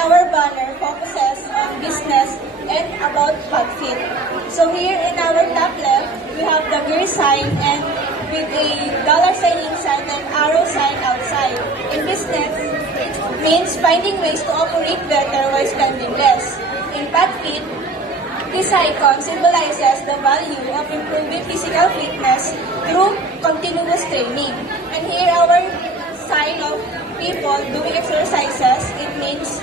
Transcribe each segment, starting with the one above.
our banner focuses on business and about PagFit. So here in our top left, we have the gear sign and with a dollar sign inside and arrow sign outside. In business, it means finding ways to operate better while spending less. In PagFit, this icon symbolizes the value of improving physical fitness through continuous training. And here our sign of people doing exercises, it means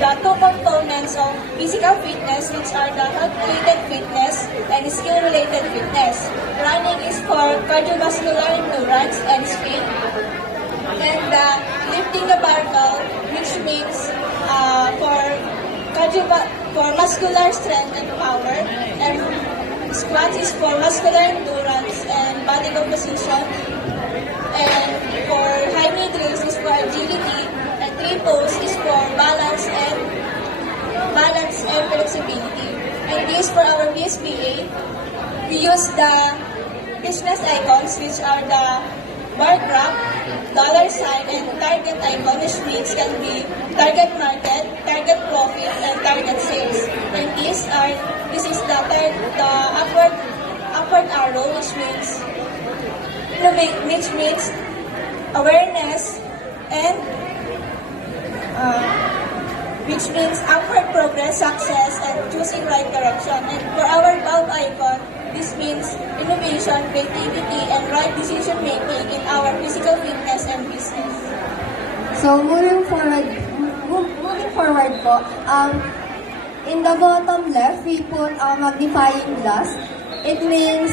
the two components of physical fitness, which are the health-related fitness and skill-related fitness. Running is for cardiovascular endurance and speed. And lifting the barbell, which means for muscular strength and power. And squats is for muscular endurance and body composition. And for high knee drills is for agility. And triples is for balance and flexibility. And this for our BSBA, we use the business icons, which are the bar graph, dollar sign, and target icon, which means can be target market, target profit, and target sales. And this is the upward arrow, which means awareness and which means upward progress, success, and choosing right direction. And for our bulb icon, this means innovation, creativity, and right decision making in our physical fitness and business. So moving forward po, in the bottom left, we put magnifying glass. It means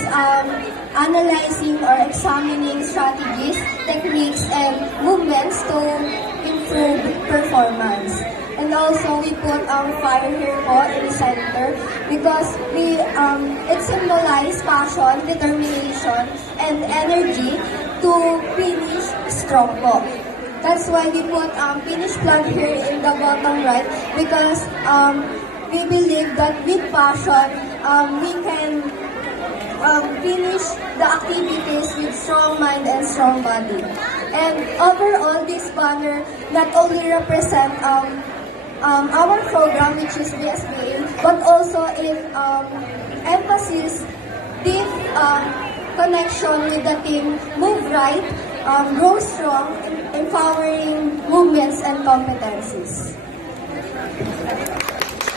analyzing or examining strategies, techniques, and movements to improve performance. And also, we put fire here po in the center because it symbolizes passion, determination, and energy to finish strong po. That's why we put finish plug here in the bottom right because we believe that with passion, we can finish the activities with strong mind and strong body. And overall, this banner not only represent our program, which is BSBA, but also in emphasis deep connection with the team, move right, grow strong, empowering movements and competencies.